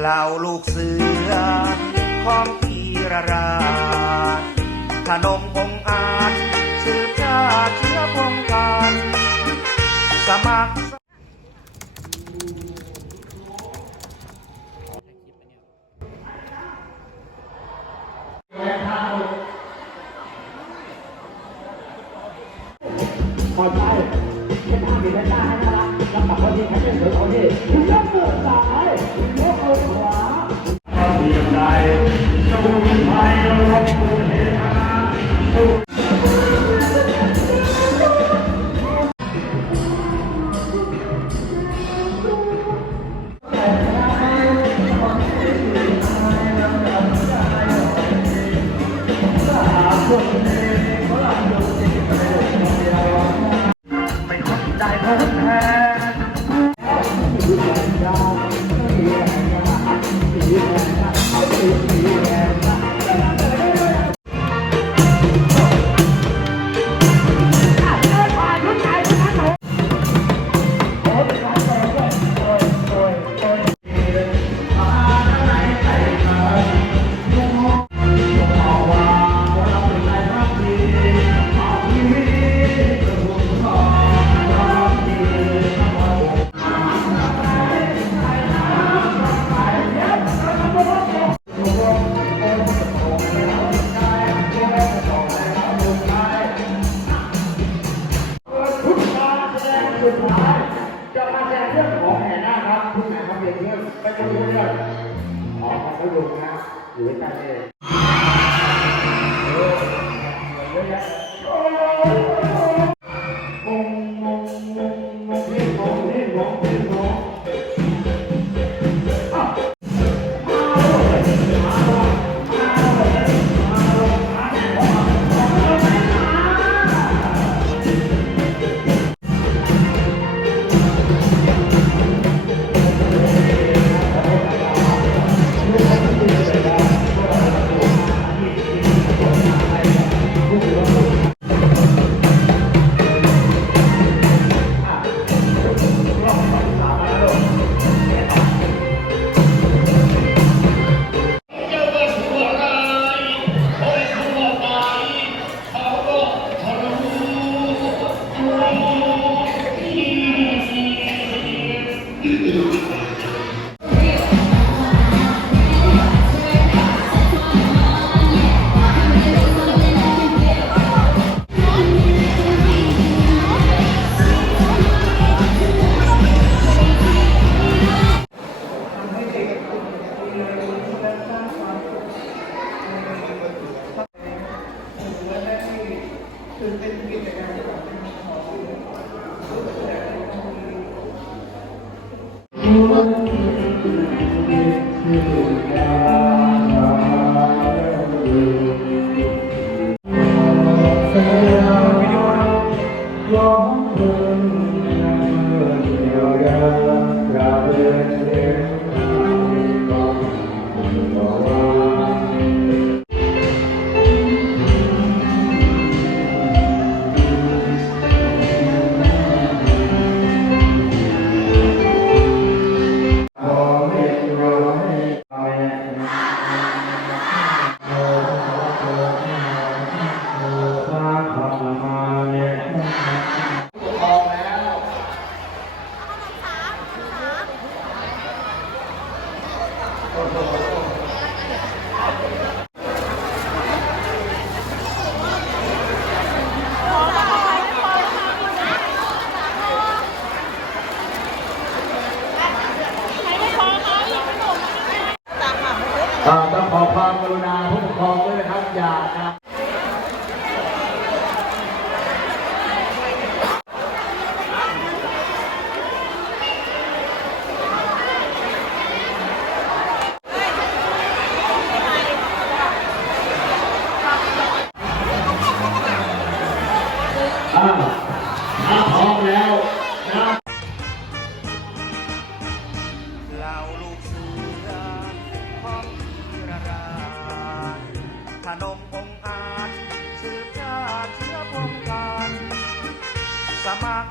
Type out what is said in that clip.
เหล่าลูกเสือ ของพีระราชขนมองอาจสืบชาติเชื้อพงกันสมัครพอใจเป็นทาบิดหน้าให้น่ารักแล้วปักไว้ที่แขนเสมเอาที่คุณยก ยก ดท้ายจะมาแชร์เรื่องของแห่หน้าครับคุณแหน่มาเป็นเรื่องไปดูเรื่องออกมาสรุปนะอยู่ใต้เลย Chicago. อ่าต้องขอความก รุณาผู้ปกครองด้วยนะครับ อย่านะถ้าพร้อมแล้วนะ นมองอาจสืบชาติเชื้อพงการสมัคร